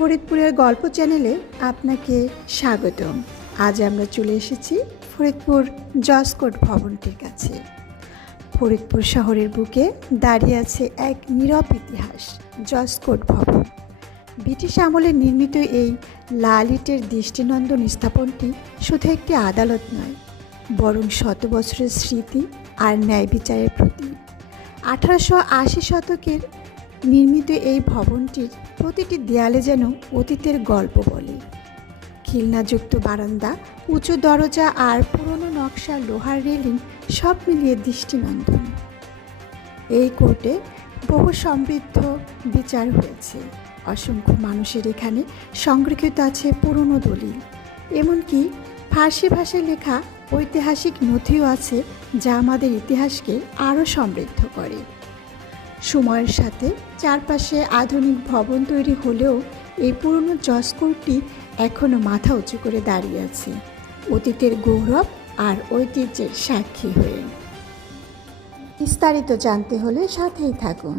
ফরিদপুরের গল্প চ্যানেলে আপনাকে স্বাগতম। আজ আমরা চলে এসেছি ফরিদপুর জসকোট ভবনটির কাছে। ফরিদপুর শহরের বুকে দাঁড়িয়ে আছে এক নীরব ইতিহাস, জসকোট ভবন। ব্রিটিশ আমলে নির্মিত এই লাল ইটের দৃষ্টিনন্দন স্থাপনটি শুধু একটি আদালত নয়, বরং শত বছরের স্মৃতি আর ন্যায় বিচারের প্রতীক। 1880 শতকের নির্মিত এই ভবনটির প্রতিটি দেয়ালে যেন অতীতের গল্প বলে। খিলনাযুক্ত বারান্দা, উঁচু দরজা আর পুরনো নকশার লোহার রেলিং সব মিলিয়ে দৃষ্টিনন্দন। এই কোর্টে বহু সমৃদ্ধ বিচার হয়েছে। অসংখ্য মানুষের এখানে সংরক্ষিত আছে পুরনো দলিল, এমনকি ফার্সি ভাষায় লেখা ঐতিহাসিক নথিও আছে, যা আমাদের ইতিহাসকে আরও সমৃদ্ধ করে। সময়ের সাথে চারপাশে আধুনিক ভবন তৈরি হলেও এই পুরনো জসকোটটি এখনও মাথা উঁচু করে দাঁড়িয়ে আছে, অতীতের গৌরব আর ঐতিহ্যের সাক্ষী হয়ে। বিস্তারিত জানতে হলে সাথেই থাকুন।